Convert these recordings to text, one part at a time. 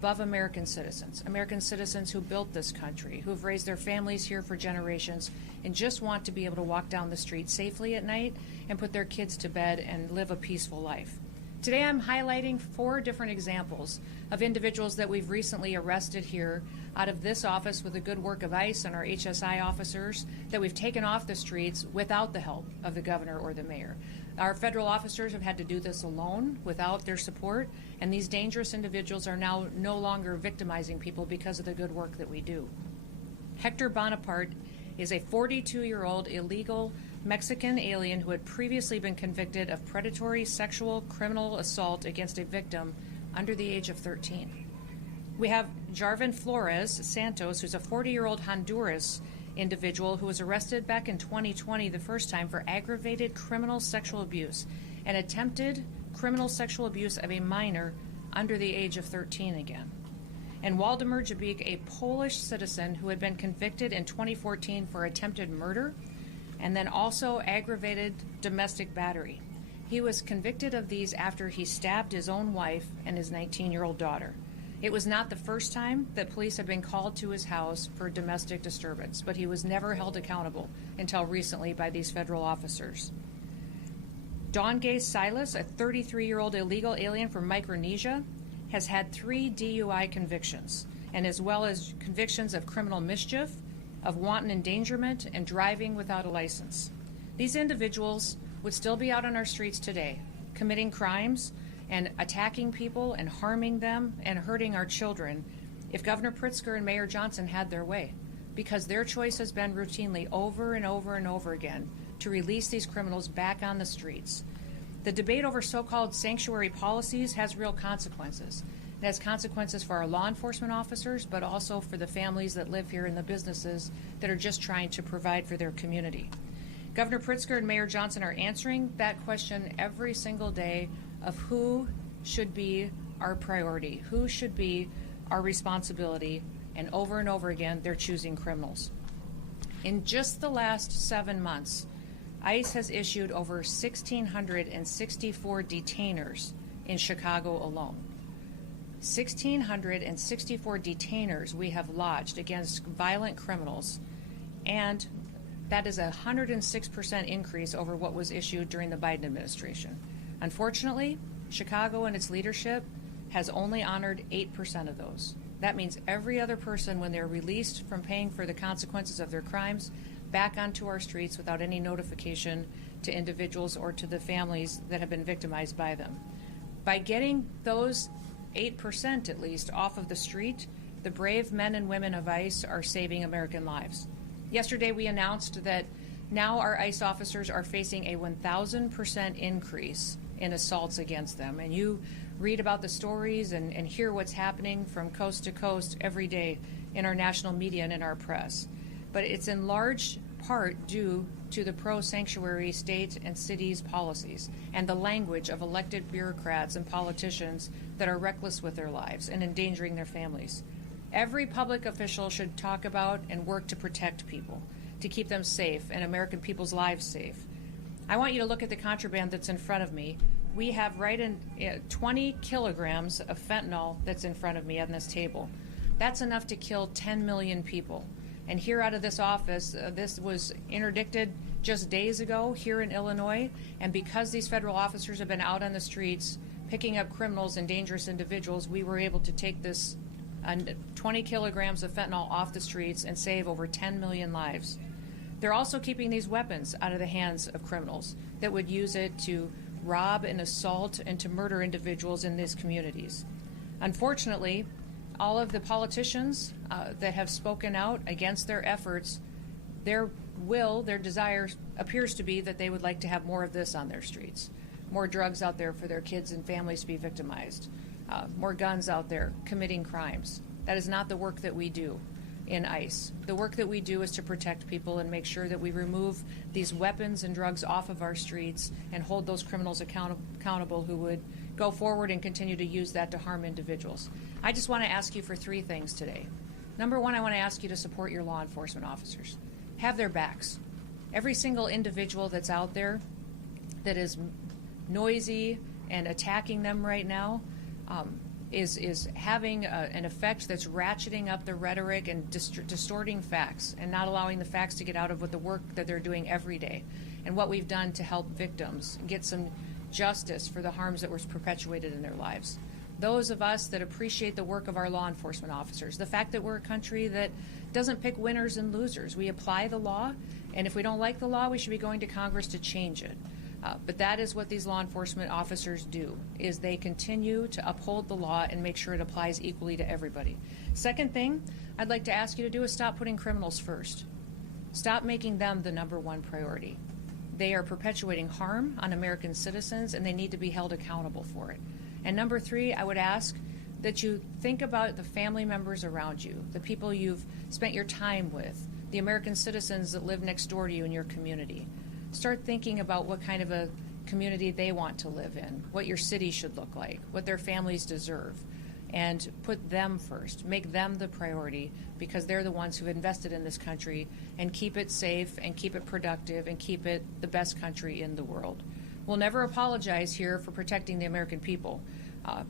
above American citizens who built this country, who've raised their families here for generations and just want to be able to walk down the street safely at night and put their kids to bed and live a peaceful life. Today I'm highlighting 4 different examples of individuals that we've recently arrested here out of this office with the good work of ICE and our HSI officers that we've taken off the streets without the help of the governor or the mayor. Our federal officers have had to do this alone without their support, and these dangerous individuals are now no longer victimizing people because of the good work that we do. Hector Bonaparte is a 42-year-old illegal Mexican alien who had previously been convicted of predatory sexual criminal assault against a victim under the age of 13. We have Jarvin Flores Santos, who's a 40-year-old Honduras individual who was arrested back in 2020 the first time for aggravated criminal sexual abuse and attempted criminal sexual abuse of a minor under the age of 13 again. And Waldemar Jabik, a Polish citizen who had been convicted in 2014 for attempted murder and then also aggravated domestic battery. He was convicted of these after he stabbed his own wife and his 19-year-old daughter. It was not the first time that police had been called to his house for domestic disturbance, but he was never held accountable until recently by these federal officers. Don Gay Silas, a 33-year-old illegal alien from Micronesia, has had 3 DUI convictions, and as well as convictions of criminal mischief, of wanton endangerment, and driving without a license. These individuals would still be out on our streets today, committing crimes and attacking people and harming them and hurting our children if Governor Pritzker and Mayor Johnson had their way, because their choice has been routinely over and over and over again to release these criminals back on the streets. The debate over so-called sanctuary policies has real consequences. It has consequences for our law enforcement officers, but also for the families that live here and the businesses that are just trying to provide for their community. Governor Pritzker and Mayor Johnson are answering that question every single day of who should be our priority, who should be our responsibility, and over again, they're choosing criminals. In just the last 7 months, ICE has issued over 1,664 detainers in Chicago alone. 1,664 detainers we have lodged against violent criminals, and that is a 106% increase over what was issued during the Biden administration. Unfortunately, Chicago and its leadership has only honored 8% of those. That means every other person, when they're released from paying for the consequences of their crimes, back onto our streets without any notification to individuals or to the families that have been victimized by them. By getting those 8% at least off of the street, the brave men and women of ICE are saving American lives. Yesterday we announced that now our ICE officers are facing a 1,000% increase in assaults against them. And you read about the stories and hear what's happening from coast to coast every day in our national media and in our press. But it's in large part due to the pro-sanctuary state and cities policies and the language of elected bureaucrats and politicians that are reckless with their lives and endangering their families. Every public official should talk about and work to protect people, to keep them safe and American people's lives safe. I want you to look at the contraband that's in front of me. We have 20 kilograms of fentanyl that's in front of me on this table. That's enough to kill 10 million people. And here out of this office, this was interdicted just days ago here in Illinois. And because these federal officers have been out on the streets picking up criminals and dangerous individuals, we were able to take this 20 kilograms of fentanyl off the streets and save over 10 million lives. They're also keeping these weapons out of the hands of criminals that would use it to rob and assault and to murder individuals in these communities. Unfortunately, all of the politicians that have spoken out against their efforts, their desire appears to be that they would like to have more of this on their streets, more drugs out there for their kids and families to be victimized, more guns out there committing crimes. That is not the work that we do in ICE. The work that we do is to protect people and make sure that we remove these weapons and drugs off of our streets and hold those criminals accountable who would go forward and continue to use that to harm individuals. I just want to ask you for 3 things today. Number 1, I want to ask you to support your law enforcement officers. Have their backs. Every single individual that's out there that is noisy and attacking them right now, is having an effect that's ratcheting up the rhetoric and distorting facts and not allowing the facts to get out of what the work that they're doing every day and what we've done to help victims get some justice for the harms that were perpetuated in their lives. Those of us that appreciate the work of our law enforcement officers, the fact that we're a country that doesn't pick winners and losers. We apply the law, and if we don't like the law, we should be going to Congress to change it. But that is what these law enforcement officers do, is they continue to uphold the law and make sure it applies equally to everybody. Second thing I'd like to ask you to do is stop putting criminals first. Stop making them the #1 priority. They are perpetuating harm on American citizens, and they need to be held accountable for it. And number 3, I would ask that you think about the family members around you, the people you've spent your time with, the American citizens that live next door to you in your community. Start thinking about what kind of a community they want to live in, what your city should look like, what their families deserve, and put them first. Make them the priority because they're the ones who've invested in this country, and keep it safe and keep it productive and keep it the best country in the world. We'll never apologize here for protecting the American people,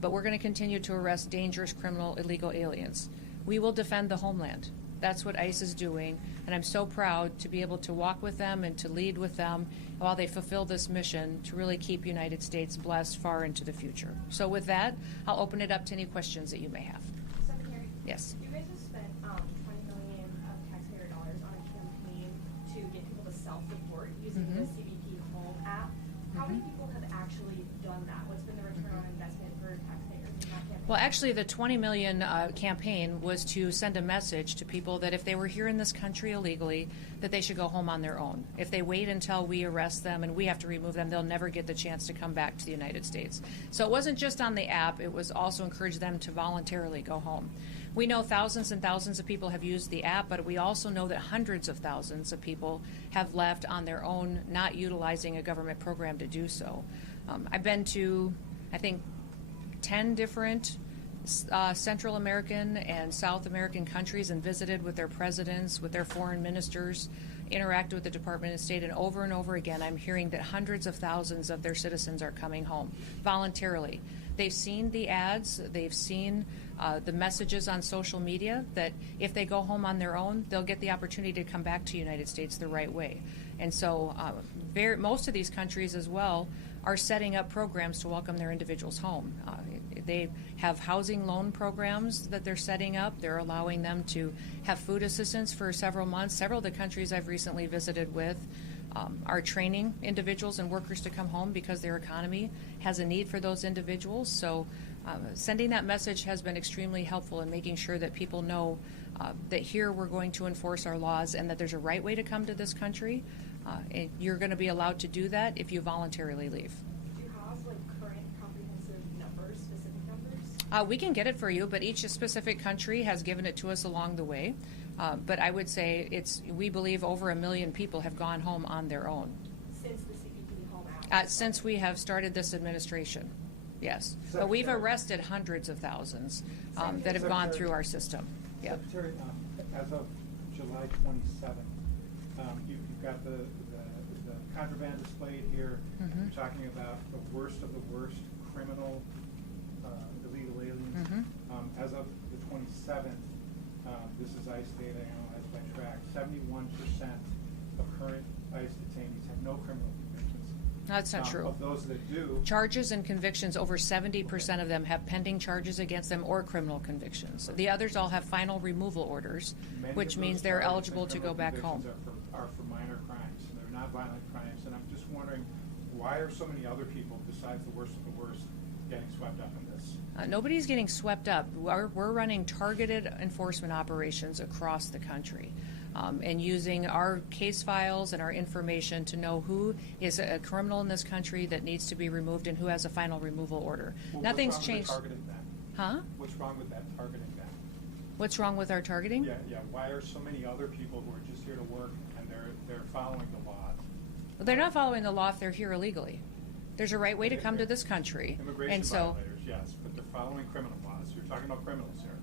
but we're going to continue to arrest dangerous, criminal, illegal aliens. We will defend the homeland. That's what ICE is doing, and I'm so proud to be able to walk with them and to lead with them while they fulfill this mission to really keep United States blessed far into the future. So with that, I'll open it up to any questions that you may have. Secretary, Yes. you guys have spent $20 million of taxpayer dollars on a campaign to get people to self-report using the CBP Home app. How many people have actually done that? What's been the return on investment for taxpayers in that campaign? Well, actually, the 20 million campaign was to send a message to people that if they were here in this country illegally, that they should go home on their own. If they wait until we arrest them and we have to remove them, they'll never get the chance to come back to the United States. So it wasn't just on the app, it was also encourage them to voluntarily go home. We know thousands and thousands of people have used the app, but we also know that hundreds of thousands of people have left on their own, not utilizing a government program to do so. I've been to, I think, 10 different Central American and South American countries and visited with their presidents, with their foreign ministers, interacted with the Department of State, and over again I'm hearing that hundreds of thousands of their citizens are coming home voluntarily. They've seen the ads, they've seen the messages on social media that if they go home on their own, they'll get the opportunity to come back to the United States the right way. And so most of these countries as well are setting up programs to welcome their individuals home. They have housing loan programs that they're setting up. They're allowing them to have food assistance for several months. Several of the countries I've recently visited with are training individuals and workers to come home because their economy has a need for those individuals. So sending that message has been extremely helpful in making sure that people know that here we're going to enforce our laws and that there's a right way to come to this country. And you're going to be allowed to do that if you voluntarily leave. Do you have current comprehensive numbers, specific numbers? We can get it for you, but each specific country has given it to us along the way. But I would say we believe over 1 million people have gone home on their own. Since the CBP Home app? Since we have started this administration, yes. But we've arrested hundreds of thousands that have gone through our system. Yep. Secretary, as of July 27th, you've got the contraband displayed here. You're talking about the worst of the worst criminal illegal aliens. As of the 27th, this is ICE data analyzed by TRAC, 71% of current ICE detainees have no criminal convictions. That's not true. Of those that do, Charges and convictions, over 70% of them have pending charges against them or criminal convictions. The others all have final removal orders, many which of means those they're charges eligible and to go criminal back home. convictions are for minor crimes. They're not violent crimes. And I'm just wondering, why are so many other people, besides the worst of the worst, getting swept up in this? Nobody's getting swept up. We're running targeted enforcement operations across the country and using our case files and our information to know who is a criminal in this country that needs to be removed and who has a final removal order. Well, Nothing's what's wrong changed. with targeting that? Huh? What's wrong with that, targeting that? What's wrong with our targeting? Yeah. Why are so many other people who are just here to work and they're following the laws? Well, they're not following the law if they're here illegally. There's a right way to come to this country. Immigration And so, violators, yes, but they're following criminal laws. You're talking about criminals here.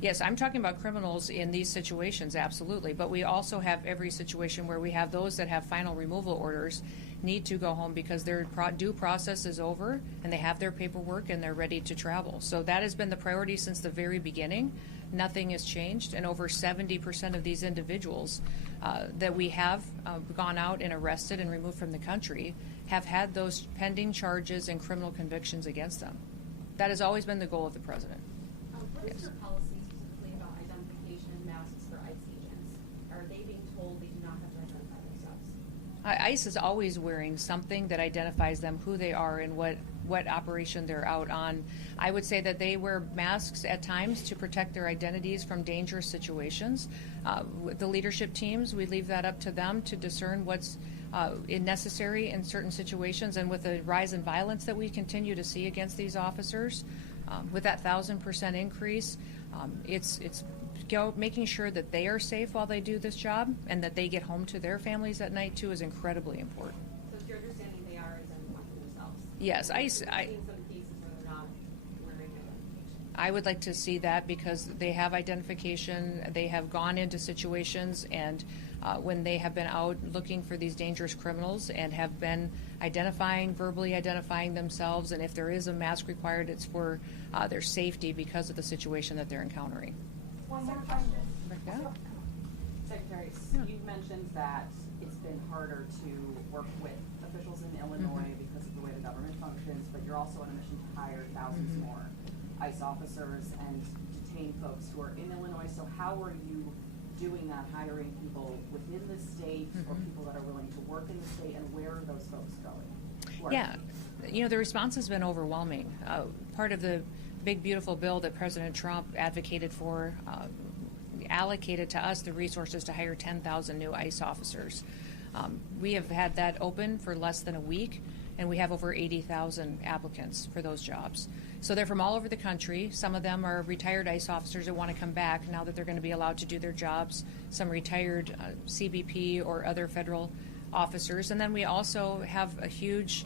Yes, I'm talking about criminals in these situations, absolutely. But we also have every situation where we have those that have final removal orders need to go home because their due process is over and they have their paperwork and they're ready to travel. So that has been the priority since the very beginning. Nothing has changed, and over 70% of these individuals that we have gone out and arrested and removed from the country have had those pending charges and criminal convictions against them. That has always been the goal of the president. What is Yes. your policy specifically about identification masks for ICE agents? Are they being told they do not have to identify themselves? ICE is always wearing something that identifies them, who they are, and what operation they're out on. I would say that they wear masks at times to protect their identities from dangerous situations. With the leadership teams, we leave that up to them to discern what's necessary in certain situations. And with the rise in violence that we continue to see against these officers, with that 1,000% increase, it's making sure that they are safe while they do this job and that they get home to their families at night too is incredibly important. So it's your understanding they are identifying themselves? Yes, We've seen some cases where they're not wearing identification. I would like to see that because they have identification, they have gone into situations, and when they have been out looking for these dangerous criminals and have been verbally identifying themselves, and if there is a mask required, it's for their safety because of the situation that they're encountering. One more question. Yeah. Secretary, Yeah. you've mentioned that it's been harder to work with officials in Illinois because of the way the government functions, but you're also on a mission to hire thousands more ICE officers and detain folks who are in Illinois. So how are you doing that, hiring people within the state or people that are willing to work in the state, and where are those folks going? Who are Yeah, the response has been overwhelming. Part of the big, beautiful bill that President Trump advocated for allocated to us the resources to hire 10,000 new ICE officers. We have had that open for less than a week, and we have over 80,000 applicants for those jobs. So they're from all over the country. Some of them are retired ICE officers that want to come back now that they're going to be allowed to do their jobs, some retired CBP or other federal officers. And then we also have a huge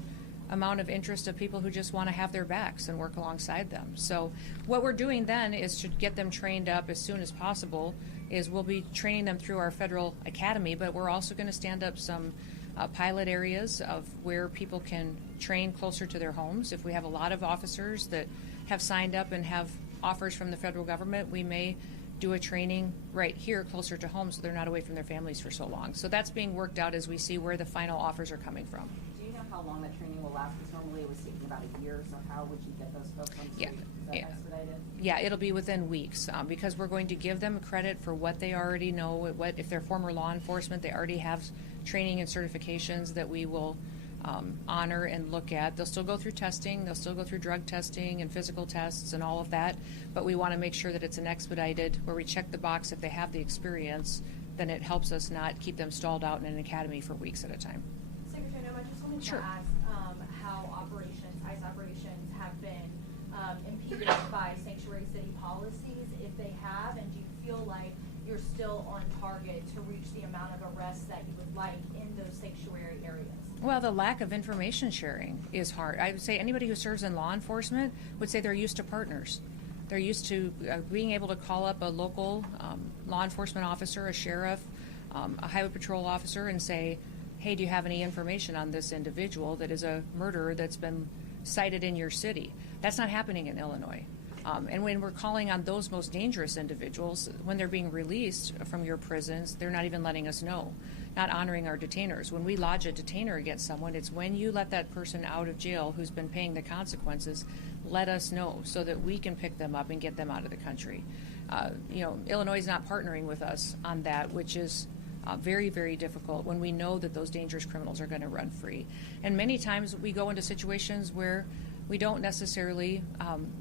amount of interest of people who just want to have their backs and work alongside them. So what we're doing then is to get them trained up as soon as possible is we'll be training them through our federal academy, but we're also going to stand up some pilot areas of where people can train closer to their homes. If we have a lot of officers that have signed up and have offers from the federal government, we may do a training right here closer to home so they're not away from their families for so long. So that's being worked out as we see where the final offers are coming from. Do you know how long that training will last? Because normally it was taking about a year, so how would you get those folks on the street? Is that expedited? Yeah, it'll be within weeks because we're going to give them credit for what they already know. If they're former law enforcement, they already have training and certifications that we will honor and look at. They'll still go through testing. They'll still go through drug testing and physical tests and all of that. But we want to make sure that it's an expedited where we check the box if they have the experience. Then it helps us not keep them stalled out in an academy for weeks at a time. Secretary Noma, I just wanted Sure. to ask how ICE operations have been impeded by sanctuary city policies, if they have, and do you feel like you're still on target to reach the amount of arrests that you would like in those sanctuary areas? Well, the lack of information sharing is hard. I would say anybody who serves in law enforcement would say they're used to partners. They're used to being able to call up a local law enforcement officer, a sheriff, a highway patrol officer, and say, hey, do you have any information on this individual that is a murderer that's been cited in your city? That's not happening in Illinois. And when we're calling on those most dangerous individuals, when they're being released from your prisons, they're not even letting us know, not honoring our detainers. When we lodge a detainer against someone, it's when you let that person out of jail who's been paying the consequences, let us know so that we can pick them up and get them out of the country. Illinois is not partnering with us on that, which is very, very difficult when we know that those dangerous criminals are going to run free. And many times we go into situations where we don't necessarily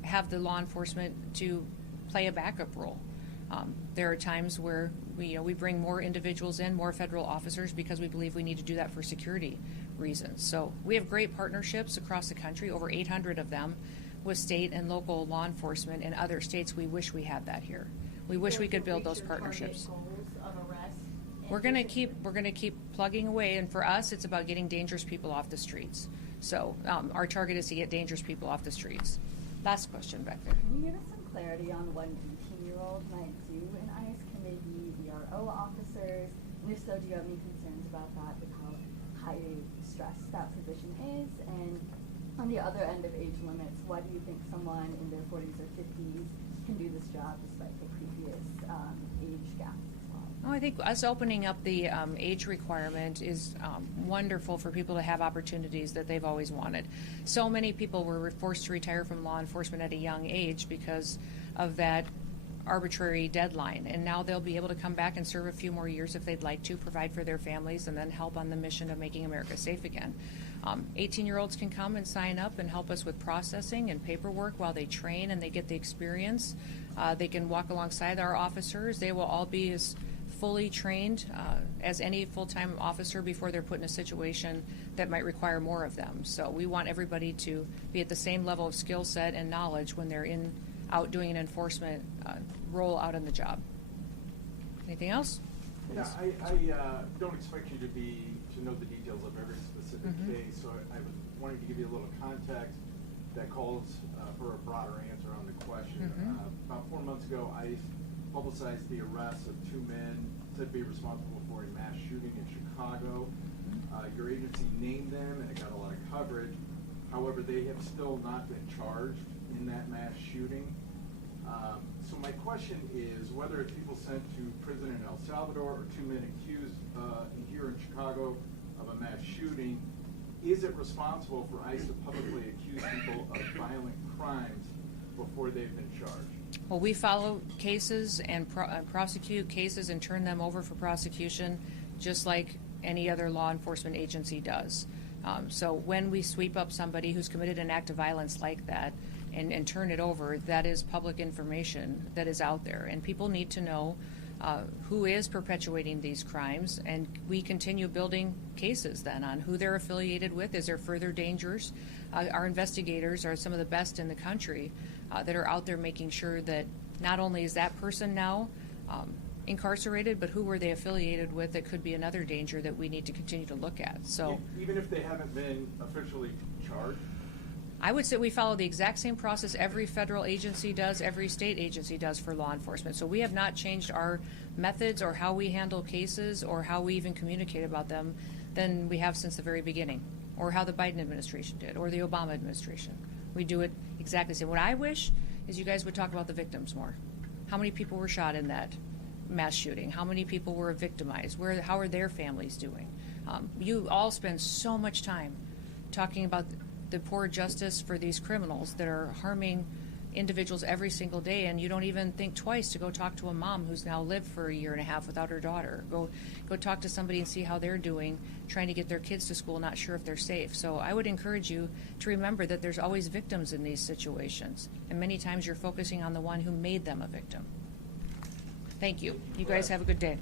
have the law enforcement to play a backup role. There are times where we bring more individuals in, more federal officers, because we believe we need to do that for security reasons. So we have great partnerships across the country, over 800 of them, with state and local law enforcement. In other states, we wish we had that here. We wish we could build those partnerships. We're going to keep plugging away, and for us, it's about getting dangerous people off the streets. So our target is to get dangerous people off the streets. Last question back there. Can you give us some clarity on when 18-year-old might do in ICE? Can they be VRO officers? And if so, do you have any concerns about that, with how highly stressed that position is? And on the other end of age limits, why do you think someone in their 40s or 50s can do this job despite the previous age gaps as well? Oh, I think us opening up the age requirement is wonderful for people to have opportunities that they've always wanted. So many people were forced to retire from law enforcement at a young age because of that arbitrary deadline, and now they'll be able to come back and serve a few more years if they'd like to, provide for their families, and then help on the mission of making America safe again. 18-year-olds can come and sign up and help us with processing and paperwork while they train and they get the experience. They can walk alongside our officers. They will all be as fully trained as any full-time officer before they're put in a situation that might require more of them. So we want everybody to be at the same level of skill set and knowledge when they're out doing an enforcement role out on the job. Anything else? Yeah, I don't expect you to know the details of every specific case, so I was wanting to give you a little context that calls for a broader answer on the question. About 4 months ago, ICE publicized the arrest of 2 men said to be responsible for a mass shooting in Chicago. Your agency named them, and it got a lot of coverage. However, they have still not been charged in that mass shooting. So my question is whether it's people sent to prison in El Salvador or 2 men accused here in Chicago of a mass shooting, is it responsible for ICE to publicly accuse people of violent crimes before they've been charged? Well, we follow cases and prosecute cases and turn them over for prosecution just like any other law enforcement agency does. So when we sweep up somebody who's committed an act of violence like that and turn it over, that is public information that is out there. And people need to know who is perpetuating these crimes, and we continue building cases then on who they're affiliated with. Is there further dangers? Our investigators are some of the best in the country that are out there making sure that not only is that person now incarcerated, but who were they affiliated with that could be another danger that we need to continue to look at. So even if they haven't been officially charged? I would say we follow the exact same process every federal agency does, every state agency does for law enforcement. So we have not changed our methods or how we handle cases or how we even communicate about them than we have since the very beginning, or how the Biden administration did, or the Obama administration. We do it exactly the same. What I wish is you guys would talk about the victims more. How many people were shot in that mass shooting? How many people were victimized? How are their families doing? You all spend so much time talking about the poor justice for these criminals that are harming individuals every single day, and you don't even think twice to go talk to a mom who's now lived for a year and a half without her daughter. Go talk to somebody and see how they're doing, trying to get their kids to school, not sure if they're safe. So I would encourage you to remember that there's always victims in these situations, and many times you're focusing on the one who made them a victim. Thank you. You guys have a good day.